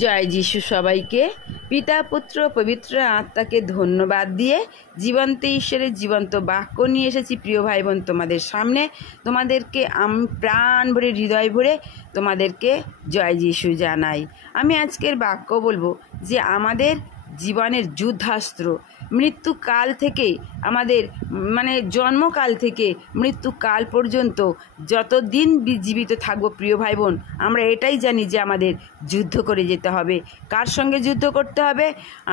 জয় যিশু। সবাইকে পিতা পুত্র পবিত্র আত্মাকে ধন্যবাদ দিয়ে জীবন্ত ঈশ্বরের জীবন্ত বাক্য নিয়ে এসেছি প্রিয় ভাই বোন তোমাদের সামনে। তোমাদেরকে আমি প্রাণ ভরে হৃদয় ভরে তোমাদেরকে জয় যিশু জানাই। আমি আজকের বাক্য বলবো যে আমাদের জীবনের যুদ্ধাস্ত্র মৃত্যুকাল থেকে আমাদের জন্মকাল থেকে মৃত্যুকাল পর্যন্ত যতদিন জীবিত থাকবো প্রিয় ভাই বোন, আমরা এটাই জানি যে আমাদের যুদ্ধ করে যেতে হবে। কার সঙ্গে যুদ্ধ করতে হবে?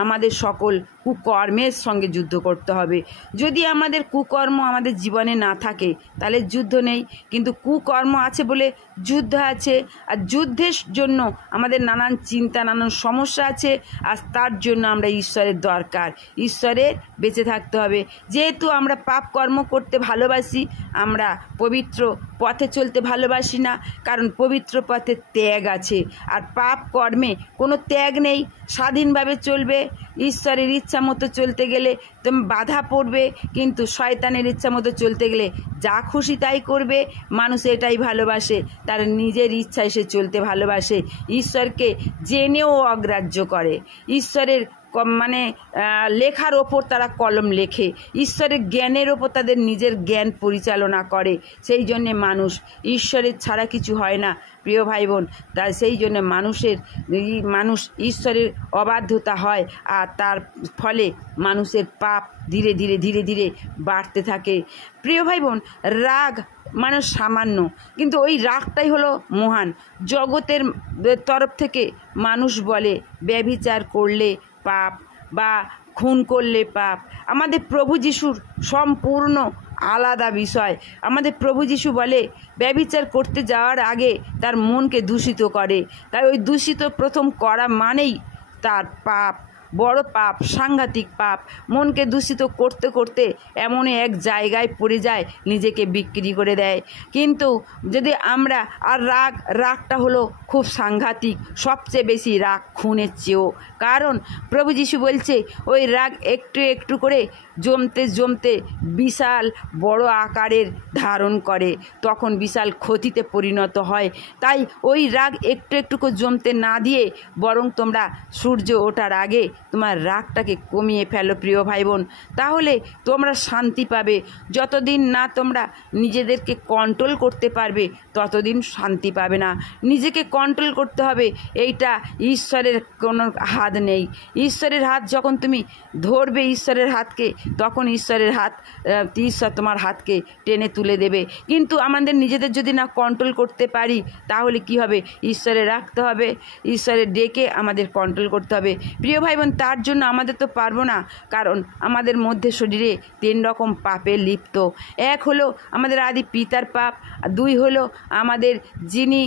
আমাদের সকল কুকর্মের সঙ্গে যুদ্ধ করতে হবে। যদি আমাদের কুকর্ম আমাদের জীবনে না থাকে তাহলে যুদ্ধ নেই, কিন্তু কুকর্ম আছে বলে যুদ্ধ আছে। আর যুদ্ধের জন্য আমাদের নানান চিন্তা, নানান সমস্যা আছে, আর তার জন্য আমরা ঈশ্বরের দরকার। ঈশ্বরের বেঁচে থাকতে হবে। যেহেতু আমরা পাপ কর্ম করতে ভালোবাসি, আমরা পবিত্র পথে চলতে ভালোবাসি না, কারণ পবিত্র পথে ত্যাগ আছে, আর পাপ কর্মে কোনো ত্যাগ নেই। স্বাধীনভাবে চলবে, ঈশ্বরের ইচ্ছা মতো চলতে গেলে তুমি বাধা পড়বে, কিন্তু শয়তানের ইচ্ছা মতো চলতে গেলে যা খুশি তাই করবে। মানুষ এটাই ভালোবাসে, তার নিজের ইচ্ছায় সে চলতে ভালোবাসে, ঈশ্বরকে জেনেও অগ্রাহ্য করে। ঈশ্বরের লেখার ওপর তারা কলম লেখে, ঈশ্বরের জ্ঞানের ওপর তাদের নিজের জ্ঞান পরিচালনা করে। সেই জন্যে ঈশ্বরের ছাড়া কিছু হয় না প্রিয় ভাই বোন। তাই সেই জন্য মানুষ ঈশ্বরের অবাধ্যতা হয়, আর তার ফলে মানুষের পাপ ধীরে ধীরে ধীরে ধীরে বাড়তে থাকে। প্রিয় ভাই বোন, রাগ সামান্য, কিন্তু ওই রাগটাই হলো মহান। জগতের তরফ থেকে মানুষ বলে ব্যভিচার করলে পাপ বা খুন করলে পাপ। আমাদের প্রভু যিশুর সম্পূর্ণ আলাদা বিষয়। আমাদের প্রভু যিশু বলে ব্যভিচার করতে যাওয়ার আগে তার মনকে দূষিত করে। তাই ওই দূষিত প্রথম করা মানেই তার পাপ, বড় পাপ, সাংঘাতিক পাপ। মনকে দূষিত করতে করতে এমন এক জায়গায় পড়ে যায়, নিজেকে বিক্রি করে দেয়। কিন্তু যদি আমরা রাগটা হলো খুব সাংঘাতিক, সবচেয়ে বেশি রাগ খুনের চেয়েও। কারণ প্রভু যিশু বলছে ওই রাগ একটু একটু করে জমতে জমতে বিশাল বড় আকারের ধারণ করে, তখন বিশাল ক্ষতিতে পরিণত হয়। তাই ওই রাগ একটু একটু করে জমতে না দিয়ে বরং তোমরা সূর্য ওঠার আগে তোমার রাগটাকে কমিয়ে ফেলো প্রিয় ভাই বোন, তাহলে তোমরা শান্তি পাবে। যতদিন না তোমরা নিজেদেরকে কন্ট্রোল করতে পারবে ততদিন শান্তি পাবে না। নিজেকে কন্ট্রোল করতে হবে, এইটা ঈশ্বরের কোনো হাত নেই। ঈশ্বরের হাত যখন তুমি ধরবে ঈশ্বরের হাতকে, তখন ঈশ্বর তোমার হাতকে টেনে তুলে দেবে। কিন্তু আমাদের নিজেদের যদি না কন্ট্রোল করতে পারি তাহলে কি হবে? ঈশ্বরে রাখতে হবে, ঈশ্বরে ডেকে আমাদের কন্ট্রোল করতে হবে প্রিয় ভাই বোন। তার জন্য আমাদের তো পারবো না, কারণ আমাদের মধ্যে শরীরে 3 রকম পাপে লিপ্ত। এক হলো আমাদের আদি পিতার পাপ, 2 হলো আমাদের যিনি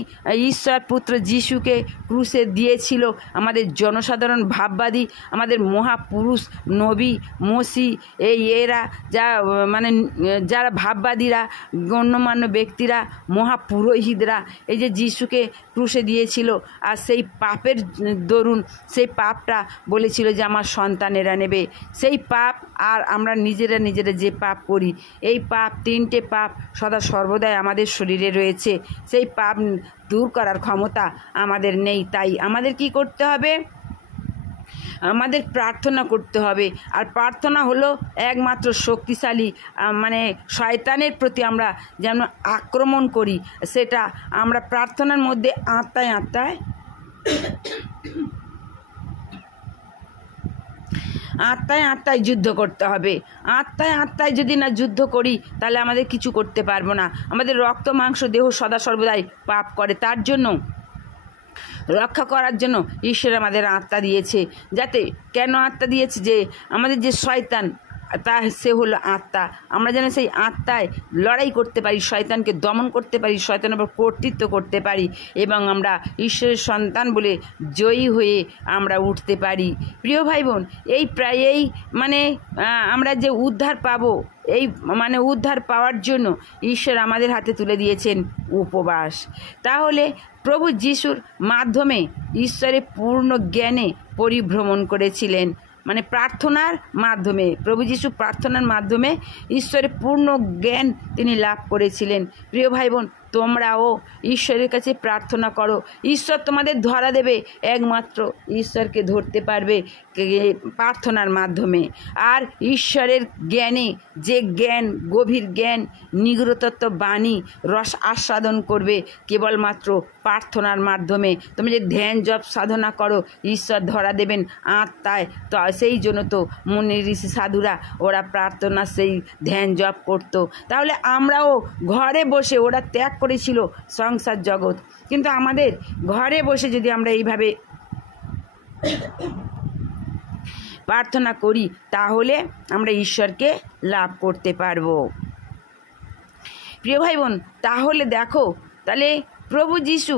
ঈশ্বর পুত্র যিশুকে ক্রুশে দিয়েছিল আমাদের জনসাধারণ ভাববাদী, আমাদের মহাপুরুষ নবী মসি, এরা যারা ভাববাদীরা, গণ্যমান্য ব্যক্তিরা, মহাপুরোহিতরা এই যে যিশুকে ক্রুশে দিয়েছিল, আর সেই পাপের দরুন সেই পাপটা বলেছিল যে আমার সন্তানেরা নেবে। সেই পাপ আর আমরা নিজেরা যে পাপ করি, এই পাপ 3টে পাপ সদা সর্বদাই আমাদের শরীরে রয়েছে। সেই পাপ দূর করার ক্ষমতা আমাদের নেই। তাই আমাদের কি করতে হবে? আমাদের প্রার্থনা করতে হবে। আর প্রার্থনা হলো একমাত্র শক্তিশালী, শয়তানের প্রতি আমরা যেন আক্রমণ করি, সেটা আমরা প্রার্থনার মধ্যে আত্মায় যুদ্ধ করতে হবে। আত্মায় যদি না যুদ্ধ করি তাহলে আমাদের কিছু করতে পারবো না। আমাদের রক্ত মাংস দেহ সদা সর্বদাই পাপ করে। তার জন্য রক্ষা করার জন্য ঈশ্বর আমাদের আত্মা দিয়েছে। কেন আত্মা দিয়েছে? যে আমাদের যে শয়তান, সে হলো আত্মা। আমরা যেন সেই আত্মায় লড়াই করতে পারি, শয়তানকে দমন করতে পারি, শয়তানের উপর কর্তৃত্ব করতে পারি, এবং আমরা ঈশ্বরের সন্তান বলে জয়ী হয়ে আমরা উঠতে পারি প্রিয় ভাই বোন। আমরা যে উদ্ধার পাবো, উদ্ধার পাওয়ার জন্য ঈশ্বর আমাদের হাতে তুলে দিয়েছেন উপবাস। তাহলে প্রভু যিশুর মাধ্যমে ঈশ্বরের পূর্ণ জ্ঞানে পরিভ্রমণ করেছিলেন, প্রার্থনার মাধ্যমে। প্রভু যিশু প্রার্থনার মাধ্যমে ঈশ্বরের পূর্ণ জ্ঞান তিনি লাভ করেছিলেন প্রিয় ভাই বোন। তোমরাও ঈশ্বরের কাছে প্রার্থনা করো, ঈশ্বর তোমাদের ধরা দেবে। একমাত্র ঈশ্বরকে ধরতে পারবে প্রার্থনার মাধ্যমে। আর ঈশ্বরের জ্ঞানে, যে জ্ঞান, গভীর জ্ঞান, নিগূঢ়তত্ত্ব বাণী রস আস্বাদন করবে কেবলমাত্র প্রার্থনার মাধ্যমে। তুমি যে ধ্যান জপ সাধনা করো, ঈশ্বর ধরা দেবেন আত্মায়। তো সেই জন্য তো মুনি ঋষি সাধুরা ওরা প্রার্থনা সেই ধ্যান জপ করতো। তাহলে আমরাও ঘরে বসে, ওরা ত্যাগ করেছিল সংসার জগৎ, কিন্তু আমাদের ঘরে বসে যদি আমরা এইভাবে প্রার্থনা করি তাহলে আমরা ঈশ্বরকে লাভ করতে পারবো। প্রিয় ভাই বোন, তাহলে দেখো, তাহলে প্রভু যিশু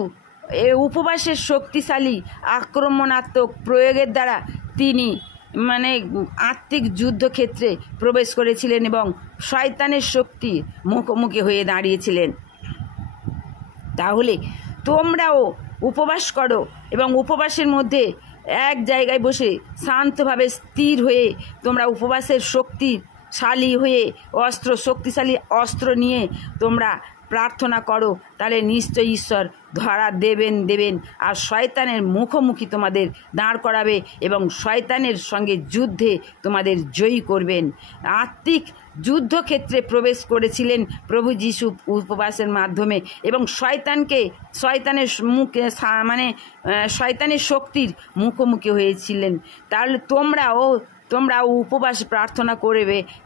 উপবাসের শক্তিশালী আক্রমণাত্মক প্রয়োগের দ্বারা তিনি আত্মিক যুদ্ধক্ষেত্রে প্রবেশ করেছিলেন এবং শয়তানের শক্তি মুখোমুখি হয়ে দাঁড়িয়েছিলেন। তাহলে তোমরাও উপবাস করো এবং উপবাসের মধ্যে এক জায়গায় বসে শান্তভাবে স্থির হয়ে তোমরা উপবাসের শক্তিশালী হয়ে শক্তিশালী অস্ত্র নিয়ে তোমরা প্রার্থনা করো, তাহলে নিশ্চয়ই ঈশ্বর ধরা দেবেন আর শয়তানের মুখোমুখি তোমাদের দাঁড় করাবে এবং শয়তানের সঙ্গে যুদ্ধে তোমাদের জয়ী করবেন। আত্মিক যুদ্ধক্ষেত্রে প্রবেশ করেছিলেন প্রভু যিশু উপবাসের মাধ্যমে এবং শয়তানের শক্তির মুখোমুখি হয়েছিলেন। তাহলে তোমরাও উপবাস প্রার্থনা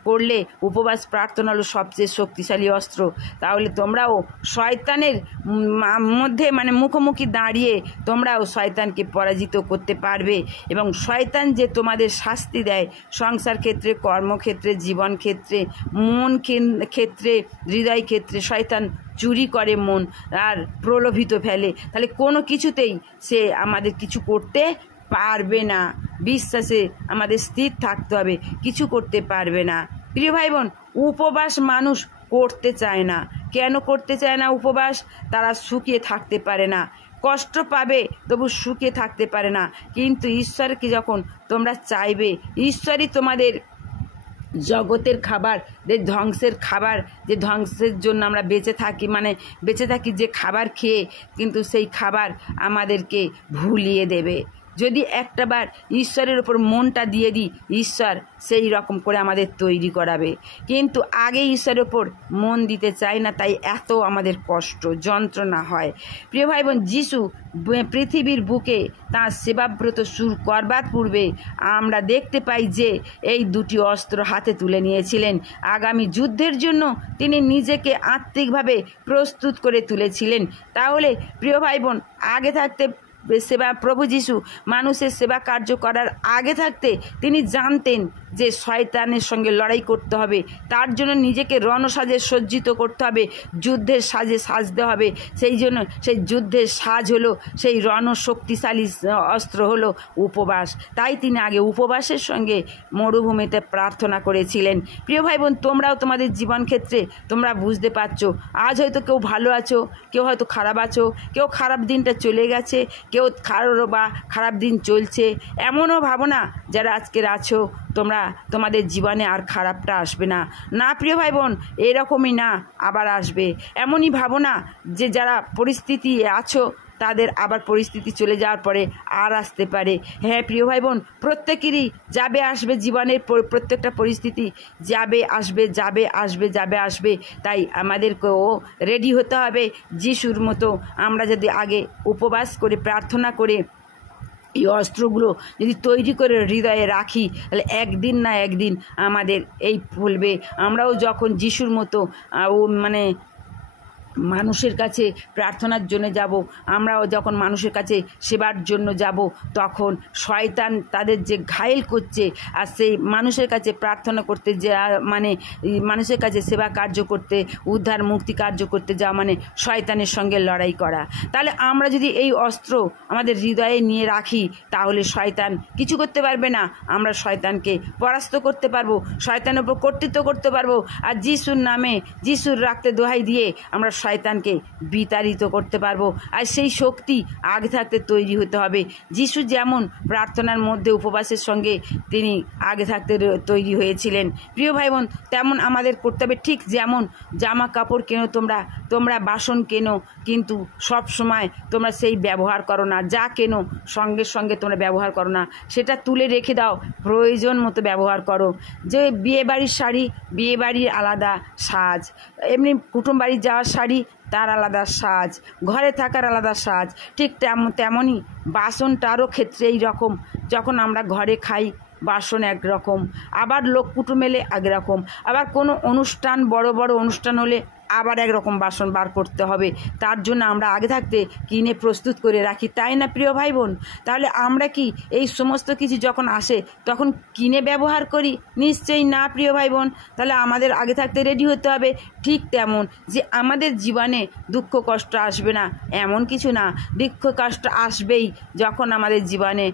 করলে উপবাস প্রার্থনা হলো সবচেয়ে শক্তিশালী অস্ত্র। তাহলে তোমরাও শয়তানের মধ্যে মুখোমুখি দাঁড়িয়ে তোমরাও শয়তানকে পরাজিত করতে পারবে এবং শয়তান যে তোমাদের শাস্তি দেয় সংসার ক্ষেত্রে, কর্মক্ষেত্রে, জীবন ক্ষেত্রে, মন ক্ষেত্রে, হৃদয় ক্ষেত্রে, শয়তান চুরি করে মন আর প্রলোভিত ফেলে, তাহলে কোনো কিছুতেই সে আমাদের কিছু করতে পারবে না। বিশ্বাসে আমাদের স্থির থাকতে হবে, কিছু করতে পারবে না। প্রিয় ভাই বোন, উপবাস মানুষ করতে চায় না। কেন করতে চায় না উপবাস? তারা সুখে থাকতে পারে না, কষ্ট পাবে তবু সুখে থাকতে পারে না। কিন্তু ঈশ্বরকে যখন তোমরা চাইবে, ঈশ্বরই তোমাদের জগতের খাবার, যে ধ্বংসের খাবার, যে ধ্বংসের জন্য আমরা বেঁচে থাকি যে খাবার খেয়ে, কিন্তু সেই খাবার আমাদেরকে ভুলিয়ে দেবে। যদি একটাবার ঈশ্বরের ওপর মনটা দিয়ে দিই, ঈশ্বর সেই রকম করে আমাদের তৈরি করাবে। কিন্তু আগে ঈশ্বরের ওপর মন দিতে চাই না, তাই এত আমাদের কষ্ট যন্ত্রণা হয়। প্রিয় ভাই বোন, যিশু পৃথিবীর বুকে তাঁর সেবাব্রত শুরু করবার পূর্বে আমরা দেখতে পাই যে এই দুটি অস্ত্র হাতে তুলে নিয়েছিলেন। আগামী যুদ্ধের জন্য তিনি নিজেকে আত্মিকভাবে প্রস্তুত করে তুলেছিলেন। তাহলে প্রিয় ভাই বোন, আগে থাকতে প্রভু যিশু মানুষের সেবা কার্য করার আগে থাকতে তিনি জানতেন যে শয়তানের সঙ্গে লড়াই করতে হবে, তার জন্য নিজেকে রণসাজে সজ্জিত করতে হবে, যুদ্ধের সাজে সাজতে হবে। সেই জন্য সেই যুদ্ধের সাজ হলো, সেই শক্তিশালী অস্ত্র হলো উপবাস। তাই তিনি আগে উপবাসের সঙ্গে মরুভূমিতে প্রার্থনা করেছিলেন। প্রিয় ভাই বোন, তোমরাও তোমাদের জীবন ক্ষেত্রে তোমরা বুঝতে পারছো, আজ হয়তো কেউ ভালো আছো, কেউ হয়তো খারাপ আছো, কেউ খারাপ দিনটা চলে গেছে, কেউ খারাপ দিন চলছে। এমনও ভাবো না যারা আজকের আছো তোমরা, তোমাদের জীবনে আর খারাপটা আসবে না। না প্রিয় ভাই বোন, এরকমই না, আবার আসবে। এমনই ভাবো না যে যারা পরিস্থিতি আছো তাদের আবার পরিস্থিতি চলে যাওয়ার পরে আর আসতে পারে। হ্যাঁ প্রিয় ভাই বোন, প্রত্যেকেরই যাবে আসবে, জীবনের প্রত্যেকটা পরিস্থিতি যাবে আসবে। তাই আমাদেরকেও রেডি হতে হবে যিশুর মতো। আমরা যদি আগে উপবাস করে প্রার্থনা করে এই অস্ত্রগুলো যদি তৈরি করে হৃদয়ে রাখি, তাহলে একদিন না একদিন আমাদের এই ফলবে। আমরাও যখন যিশুর মতো মানুষের কাছে প্রার্থনার জন্য যাব, আমরাও যখন মানুষের কাছে সেবার জন্য যাব, তখন শয়তান তাদের যে ঘায়েল করছে, আর সেই মানুষের কাছে প্রার্থনা করতে মানুষের কাছে সেবা কার্য করতে, উদ্ধার মুক্তি কার্য করতে যাওয়া শয়তানের সঙ্গে লড়াই করা। তাহলে আমরা যদি এই অস্ত্র আমাদের হৃদয়ে নিয়ে রাখি, তাহলে শয়তান কিছু করতে পারবে না। আমরা শয়তানকে পরাস্ত করতে পারবো, শয়তানের উপর কর্তৃত্ব করতে পারবো। আর যিশুর নামে, যিশুর রক্তে দোহাই দিয়ে আমরা শয়তানকে বিতাড়িত করতে পারবো। আর সেই শক্তি আগে থাকতে তৈরি হতে হবে। যিশু যেমন প্রার্থনার মধ্যে উপবাসের সঙ্গে তিনি আগে থাকতে তৈরি হয়েছিলেন, প্রিয় ভাই বোন, তেমন আমাদের করতে হবে। ঠিক যেমন জামা কাপড় কেনো তোমরা বাসন কেনো, কিন্তু সব সময় তোমরা সেই ব্যবহার করো না। যা কেনো সঙ্গে সঙ্গে তোমরা ব্যবহার করো না, সেটা তুলে রেখে দাও, প্রয়োজন মতো ব্যবহার করো। যে বিয়েবাড়ির শাড়ি, বিয়েবাড়ির আলাদা সাজ, এমনি কুটুম বাড়ি যাওয়ার শাড়ি তার আলাদা সাজ, ঘরে থাকার আলাদা সাজ। ঠিক তেমনই বাসনটারও ক্ষেত্রে এই রকম। যখন আমরা ঘরে খাই বাসন একরকম, আবার লোক কুটুম এলে একরকম, আবার কোনো অনুষ্ঠান, বড় বড় অনুষ্ঠান হলে আবার একরকম বাসন বার করতে হবে। তার জন্য আমরা আগে থাকতে কিনে প্রস্তুত করে রাখি, তাই না প্রিয় ভাই বোন? তাহলে আমরা কি এই সমস্ত কিছু যখন আসে তখন কিনে ব্যবহার করি? নিশ্চয়ই না প্রিয় ভাই বোন। তাহলে আমাদের আগে থাকতে রেডি হতে হবে। ঠিক তেমন যে আমাদের জীবনে দুঃখ কষ্ট আসবে না এমন কিছু না, দুঃখ কষ্ট আসবেই। যখন আমাদের জীবনে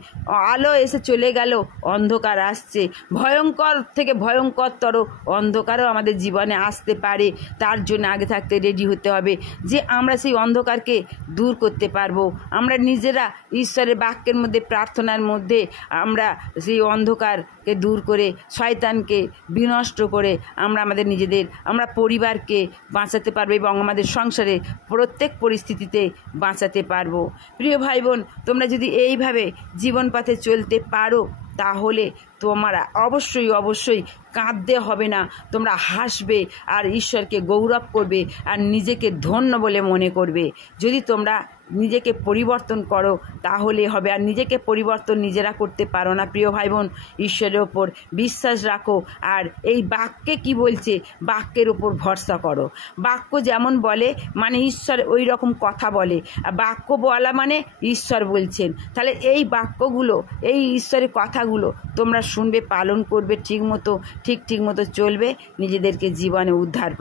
আলো এসে চলে গেল, অন্ধকার আসছে, ভয়ঙ্কর থেকে ভয়ঙ্করতর অন্ধকারও আমাদের জীবনে আসতে পারে। তার জন্য আগে থাকতে রেডি হতে হবে যে আমরা সেই অন্ধকারকে দূর করতে পারবো। আমরা নিজেরা ঈশ্বরের বাক্যের মধ্যে, প্রার্থনার মধ্যে আমরা সেই অন্ধকারকে দূর করে, শয়তানকে বিনষ্ট করে আমরা আমাদের নিজেদের, আমরা পরিবারকে বাঁচাতে পারবো এবং আমাদের সংসারে প্রত্যেক পরিস্থিতিতে বাঁচাতে পারবো। প্রিয় ভাই বোন, তোমরা যদি এইভাবে জীবন পথে চলতে পারো তাহলে তোমরা অবশ্যই কাঁদতে হবে না, তোমরা হাসবে আর ঈশ্বরকে গৌরব করবে আর নিজেকে ধন্য বলে মনে করবে। যদি তোমরা নিজেকে পরিবর্তন করো তাহলে হবে। আর নিজেকে পরিবর্তন নিজেরা করতে পারো না প্রিয় ভাই বোন। ঈশ্বরের ওপর বিশ্বাস রাখো। আর এই বাক্যে কি বলছে, বাক্যের ওপর ভরসা করো। বাক্য যেমন বলে মানে ঈশ্বর ওই রকম কথা বলে। আর বাক্য বলা মানে ঈশ্বর বলছেন। তাহলে এই বাক্যগুলো, এই ঈশ্বরের কথাগুলো তোমরা শুনবে, পালন করবে, ঠিক মতো চলবে, নিজেদেরকে জীবনে উদ্ধার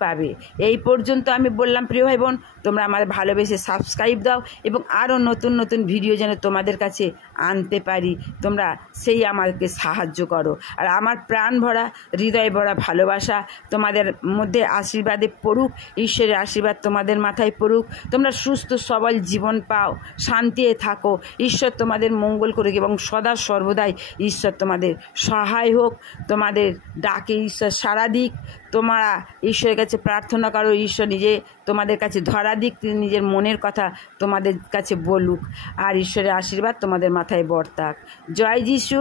পাবে। এই পর্যন্ত আমি বললাম প্রিয় ভাই বোন। তোমরা আমার ভালোবেসে সাবস্ক্রাইব দাও এবং আরও নতুন ভিডিও যেন তোমাদের কাছে আনতে পারি, তোমরা সেই আমাকে সাহায্য করো। আর আমার প্রাণ ভরা, হৃদয় ভরা ভালোবাসা তোমাদের মধ্যে আশীর্বাদে পড়ুক। ঈশ্বরের আশীর্বাদ তোমাদের মাথায় পড়ুক। তোমরা সুস্থ সবল জীবন পাও, শান্তিতে থাকো। ঈশ্বর তোমাদের মঙ্গল করুক এবং সদা সর্বদাই ঈশ্বর তোমাদের সহায় হোক। তোমাদের ডাকে ঈশ্বর সাড়া দিক। তোমরা ঈশ্বরের কাছে প্রার্থনা করো, ঈশ্বর নিজে তোমাদের কাছে ধরা দিক, তিনি নিজের মনের কথা তোমাদের কাছে বলুক। আর ঈশ্বরের আশীর্বাদ তোমাদের মাথায় বর্তাক। জয় যিশু,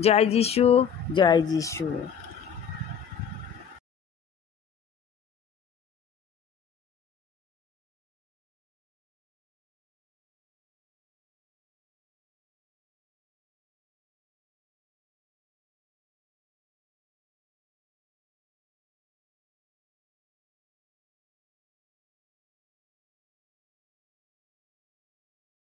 জয় যিশু, জয় যিশু।